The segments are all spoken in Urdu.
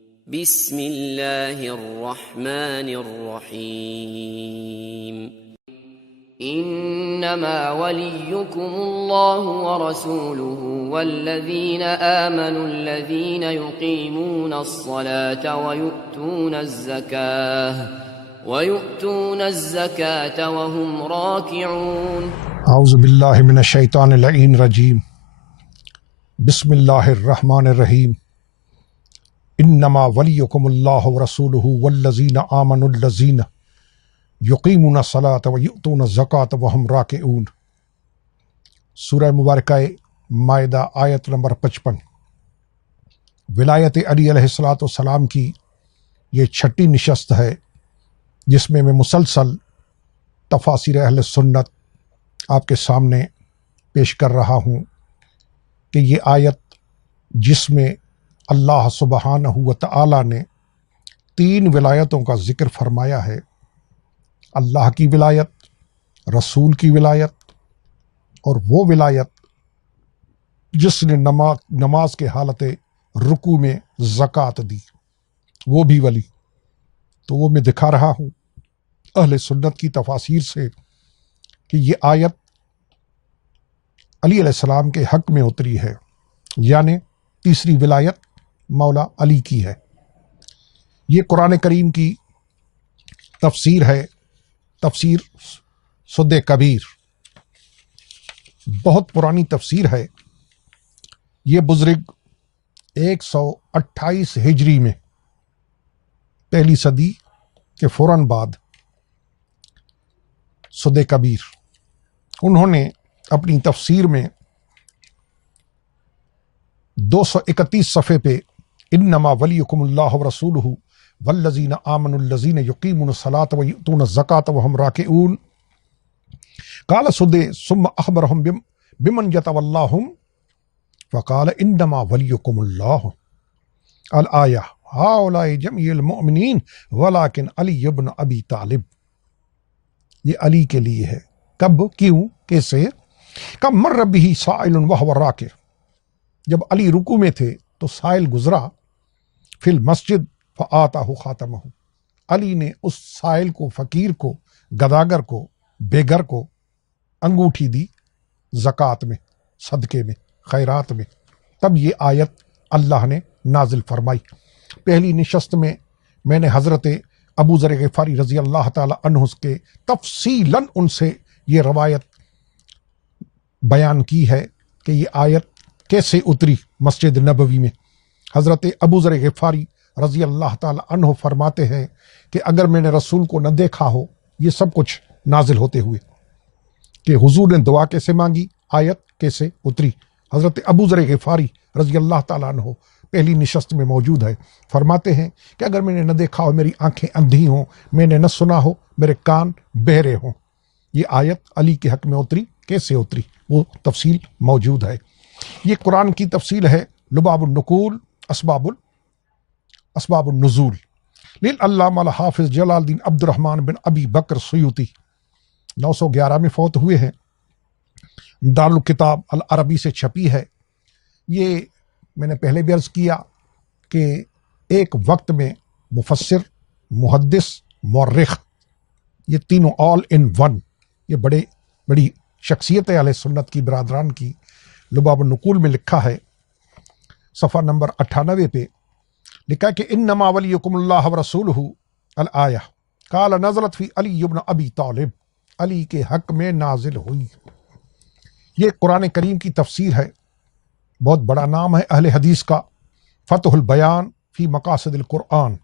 بسم اللہ الرحمن الرحیم انما ولیکم اللہ ورسولہ والذین آمنوا الذین یقیمون الصلاة ویؤتون الزکاة وهم راکعون۔ اعوذ باللہ من الشیطان اللعین الرجیم۔ بسم اللہ الرحمن الرحیم۔ انما ولیکم اللہ ورسولہ والذین آمنوا الذین یقیمون الصلاة ویؤتون الزکاة وهم راکعون۔ سورہ مبارکہ مائدہ آیت نمبر 55۔ ولایت علی علیہ السلام کی یہ چھٹی نشست ہے جس میں مسلسل تفاسیر اہل سنت آپ کے سامنے پیش کر رہا ہوں کہ یہ آیت جس میں اللہ سبحانہ و تعالی نے 3 ولایتوں کا ذکر فرمایا ہے، اللہ کی ولایت، رسول کی ولایت اور وہ ولایت جس نے نماز کے حالت رکوع میں زکوٰۃ دی، وہ بھی ولی۔ تو وہ میں دکھا رہا ہوں اہل سنت کی تفاسیر سے کہ یہ آیت علی علیہ السلام کے حق میں اتری ہے، یعنی تیسری ولایت مولا علی کی ہے۔ یہ قرآن کریم کی تفسیر ہے، تفسیر سد کبیر، بہت پرانی تفسیر ہے۔ یہ بزرگ 128 ہجری میں، پہلی صدی کے فوراً بعد سد کبیر، انہوں نے اپنی تفسیر میں 231 صفحے پہ انما ولیکم اللہ ورسولہ والذین آمنوا الذین یقیمون الصلاة ویؤتون الزکاة وهم راکعون قال سدے ثم اخبرهم بمن یتولاہم فقال انما ولیکم اللہ الآیہ ہؤلاء جمیع المؤمنین ولکن علی ابن ابی طالب۔ یہ علی کے لیے ہے۔ کب، کیوں، کیسے؟ کب مر بہ سائل وہو راکع، جب علی رکوع میں تھے تو سائل گزرا، فی المسجد فآتاہ خاتمہ، علی نے اس سائل کو، فقیر کو، گداگر کو، بے گھر کو انگوٹھی دی زکوٰۃ میں، صدقے میں، خیرات میں۔ تب یہ آیت اللہ نے نازل فرمائی۔ پہلی نشست میں میں نے حضرت ابو ذر غفاری رضی اللہ تعالی عنہ کے تفصیلاً ان سے یہ روایت بیان کی ہے کہ یہ آیت کیسے اتری مسجد نبوی میں۔ حضرت ابو ذر غفاری رضی اللہ تعالی عنہ فرماتے ہیں کہ اگر میں نے رسول کو نہ دیکھا ہو، یہ سب کچھ نازل ہوتے ہوئے، کہ حضور نے دعا کیسے مانگی، آیت کیسے اتری۔ حضرت ابو ذر غفاری رضی اللہ تعالیٰ عنہ پہلی نشست میں موجود ہے، فرماتے ہیں کہ اگر میں نے نہ دیکھا ہو، میری آنکھیں اندھی ہوں، میں نے نہ سنا ہو، میرے کان بہرے ہوں، یہ آیت علی کے حق میں اتری، کیسے اتری، وہ تفصیل موجود ہے۔ یہ قرآن کی تفصیل ہے، لباب النقول، اسباب النزول، للعلامہ الحافظ جلال الدین عبد الرحمن بن ابی بکر سیوطی، 911 میں فوت ہوئے ہیں، دارالکتاب العربی سے چھپی ہے۔ یہ میں نے پہلے بھی عرض کیا کہ ایک وقت میں مفسر، محدث، مورخ، یہ تینوں آل ان ون، یہ بڑی شخصیت ہے اہل سنت کی، برادران کی۔ لباب النقول میں لکھا ہے، صفحہ نمبر 98 پہ لکھا ہے کہ انما ولیکم اللہ ورسولہ الآیہ قال نزلت فی علی ابن ابی طالب، علی کے حق میں نازل ہوئی۔ یہ قرآن کریم کی تفسیر ہے، بہت بڑا نام ہے اہل حدیث کا، فتح البیان فی مقاصد القرآن۔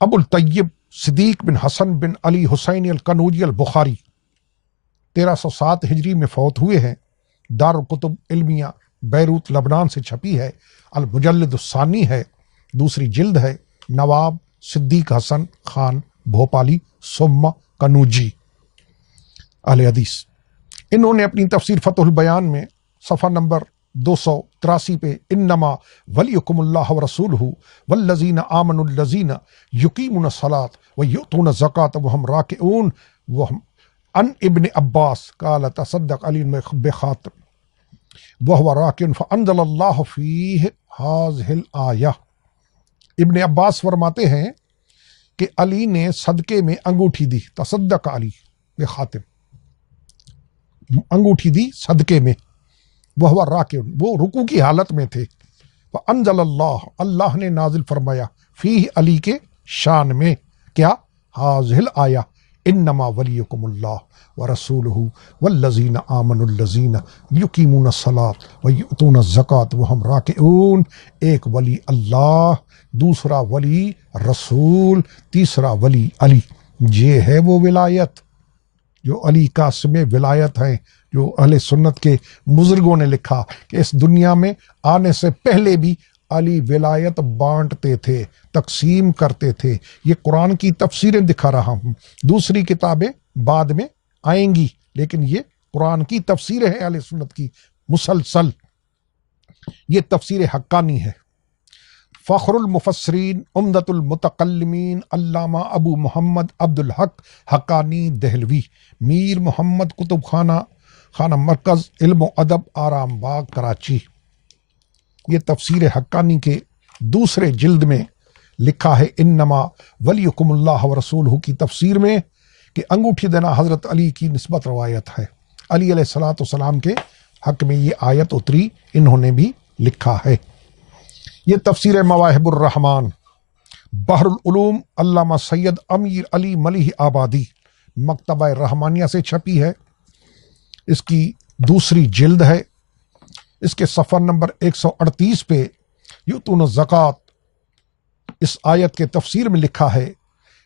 ابو الطیب صدیق بن حسن بن علی حسین القنوجی البخاری 1307 ہجری میں فوت ہوئے ہیں، دارالکتب علمیہ بیروت لبنان سے چھپی ہے، المجلد الثانی ہے، دوسری جلد ہے، نواب صدیق حسن خان بھوپالی سما کنوجی، اہل حدیث۔ انہوں نے اپنی تفسیر فتح البیان میں صفحہ نمبر 283 پہ انما ولیکم اللہ ورسولہ والذین آمنوا الذین یقیمون الصلاة ویؤتون الزکاة وهم راکعون ان ابن عباس قال تصدق علی بخاتم وهو راکع فانزل اللہ فیہ هذه الآیہ ابن عباس فرماتے ہیں کہ علی نے صدقے میں انگوٹھی دی، تصدق علی یہ خاتم، انگوٹھی دی صدقے میں، وہ راکع، وہ رکوع کی حالت میں تھے، فانزل اللہ نے نازل فرمایا فیہ علی کے شان میں کیا، ہاذہ الآیہ انما ولیکم اللہ ورسولہ والذین آمنوا الذین یقیمون الصلاۃ ویؤتون الزکاۃ وہم راکعون۔ ایک ولی اللہ، دوسرا ولی رسول، تیسرا ولی علی۔ یہ ہے وہ ولایت جو علی قاسم ولایت ہے، جو اہل سنت کے بزرگوں نے لکھا کہ اس دنیا میں آنے سے پہلے بھی علی ولایت بانٹتے تھے، تقسیم کرتے تھے۔ یہ قرآن کی تفسیریں دکھا رہا ہوں، دوسری کتابیں بعد میں آئیں گی، لیکن یہ قرآن کی تفسیر ہے اہل سنت کی مسلسل، یہ تفسیر حقانی ہے۔ فخر المفسرین، عمدۃ المتکلمین، علامہ ابو محمد عبد الحق حقانی دہلوی، میر محمد کتب خانہ مرکز علم و ادب، آرام باغ، کراچی۔ یہ تفسیر حقانی کے دوسرے جلد میں لکھا ہے، انما ولیکم اللہ ورسولہ کی تفسیر میں، کہ انگوٹھی دینا حضرت علی کی نسبت روایت ہے، علی علیہ الصلوۃ والسلام کے حق میں یہ آیت اتری، انہوں نے بھی لکھا ہے۔ یہ تفسیر مواہب الرحمن، بحر العلوم، علامہ سید امیر علی ملیح آبادی، مکتبہ رحمانیہ سے چھپی ہے، اس کی دوسری جلد ہے۔ اس کے صفحہ نمبر 138 پہ یؤتون الزکاۃ، اس آیت کے تفسیر میں لکھا ہے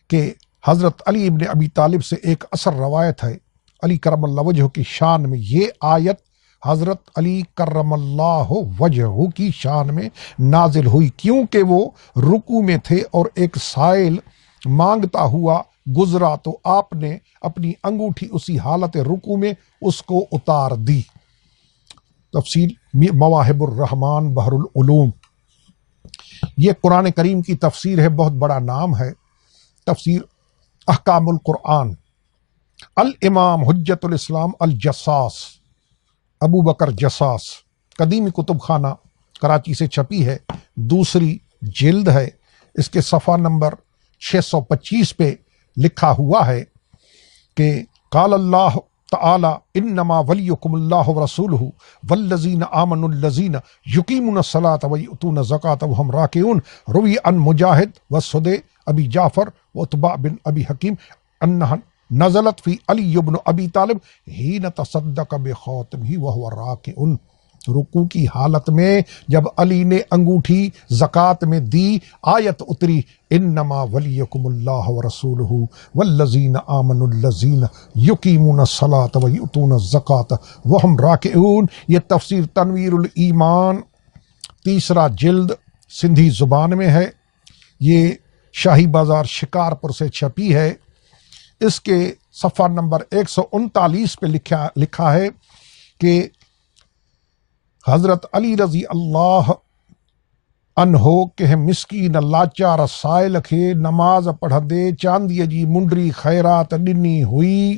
کہ حضرت علی ابن ابی طالب سے ایک اثر روایت ہے، علی کرم اللہ وجہہ کی شان میں یہ آیت حضرت علی کرم اللہ وجہہ کی شان میں نازل ہوئی، کیونکہ وہ رکوع میں تھے اور ایک سائل مانگتا ہوا گزرا تو آپ نے اپنی انگوٹھی اسی حالت رکوع میں اس کو اتار دی۔ تفسیر مواہب الرحمن، بحر العلوم۔ یہ قرآن کریم کی تفسیر ہے، بہت بڑا نام ہے، تفسیر احکام القرآن، الامام حجت الاسلام الجساس، ابو بکر جساس، قدیمی کتب خانہ کراچی سے چھپی ہے، دوسری جلد ہے۔ اس کے صفحہ نمبر 625 پہ لکھا ہوا ہے کہ قال اللہ تعالی انما ولیکم اللہ ورسولہ والذین آمنوا الذین یقیمون الصلاۃ ویؤتون الزکاۃ وہم راکعون۔ روی عن مجاہد وسدی ابی جعفر وعتبہ بن ابی حکیم انہا نزلت فی علی بن ابی طالب حین تصدق بخاتمہ وہو راکع۔ رکوع کی حالت میں جب علی نے انگوٹھی زکوٰۃ میں دی، آیت اتری انما ولیکم اللہ ورسولہ والذین آمنوا الذین یقیمون الصلاۃ ویؤتون الزکاۃ وہم راکعون۔ یہ تفسیر تنویر الایمان، تیسرا جلد، سندھی زبان میں ہے، یہ شاہی بازار شکارپور سے چھپی ہے۔ اس کے صفحہ نمبر 139 پہ لکھا ہے کہ حضرت علی رضی اللہ عنہ کہ مسکین لاچار سائل کھے نماز پڑھ دے چاندی جی منڈری خیرات ڈنی ہوئی،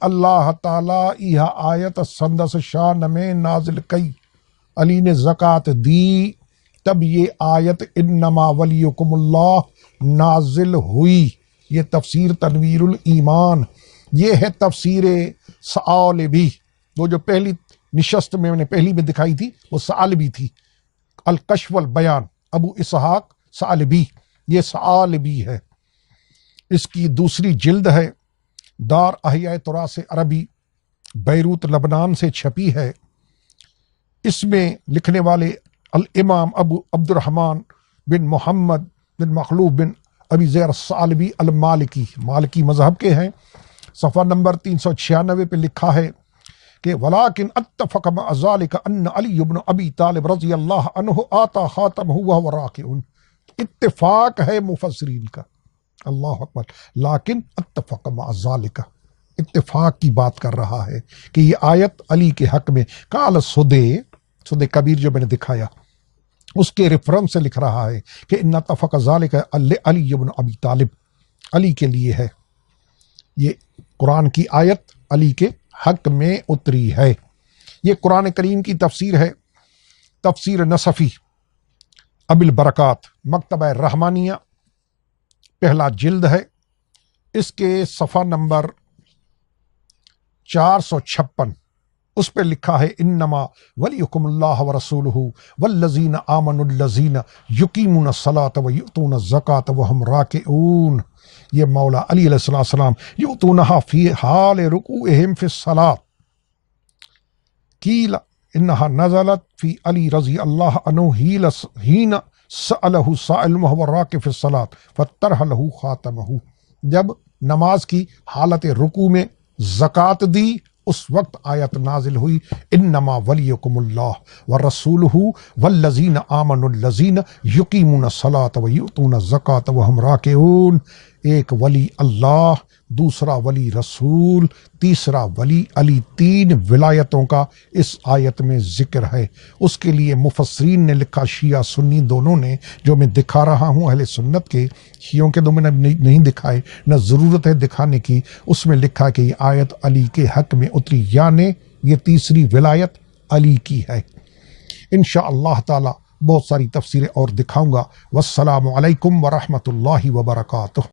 اللہ تعالی یہ آیت سندس شان میں نازل کئی، علی نے زکوٰۃ دی، تب یہ آیت انما ولیکم اللہ نازل ہوئی۔ یہ تفسیر تنویر الایمان، یہ ہے تفسیر ثعالبی، وہ جو پہلی نشست میں نے پہلی میں دکھائی تھی وہ ثعالبی تھی، الکشف والبیان، ابو اسحاق ثعالبی، یہ ثعالبی ہے۔ اس کی دوسری جلد ہے، دار احیاء تراث عربی، بیروت لبنان سے چھپی ہے۔ اس میں لکھنے والے الامام ابو عبد الرحمن بن محمد بن مخلوف بن ابی زیر ثعالبی المالکی، مالکی مذہب کے ہیں۔ صفحہ نمبر 396 پہ لکھا ہے کہ ولیکن اتفق مع ذلک ان علی بن ابی طالب رضی اللہ عنہ آتا خاتمہ وہو راکع۔ اتفاق ہے مفسرین کا، اللہ اکبر، لیکن اتفق مع ذلک، اتفاق کی بات کر رہا ہے کہ یہ آیت علی کے حق میں، قال سدے کبیر جو میں نے دکھایا اس کے ریفرنس سے لکھ رہا ہے کہ ان اتفق ذلک علی بن ابی طالب، علی کے لیے ہے، یہ قرآن کی آیت علی کے حق میں اتری ہے۔ یہ قرآن کریم کی تفسیر ہے، تفسیر نصفی، ابی البرکات مکتبہ رحمانیہ پہلا جلد ہے، اس کے صفحہ نمبر 456 اس پہ لکھا ہے انما ولیکم اللہ ورسولہ والذین آمنوا الذین یقیمون الصلاۃ ویؤتون الزکاۃ وہم راکعون۔ یہ مولا علی علیہ السلام یؤتونہا فی حال رکوعہم فی الصلاۃ، قیل انہا نزلت فی علی رضی اللہ عنہ حین سألہ سائل وہو راکع فی الصلاۃ فطرح لہ خاتمہ، جب نماز کی حالت رکوع میں زکوٰۃ دی اس وقت آیت نازل ہوئی انما ولیکم اللہ ورسولہ والذین آمنوا الذین یقیمون الصلاۃ ویؤتون الزکاۃ وہم راکعون۔ ایک ولی اللہ، دوسرا ولی رسول، تیسرا ولی علی، 3 ولایتوں کا اس آیت میں ذکر ہے۔ اس کے لیے مفسرین نے لکھا، شیعہ سنی دونوں نے، جو میں دکھا رہا ہوں اہل سنت کے، شیعوں کے تو میں نے نہیں دکھائے، نہ ضرورت ہے دکھانے کی۔ اس میں لکھا کہ یہ آیت علی کے حق میں اتری، یعنی یہ تیسری ولایت علی کی ہے۔ انشاءاللہ تعالی بہت ساری تفسیریں اور دکھاؤں گا۔ والسلام علیکم ورحمۃ اللہ وبرکاتہ۔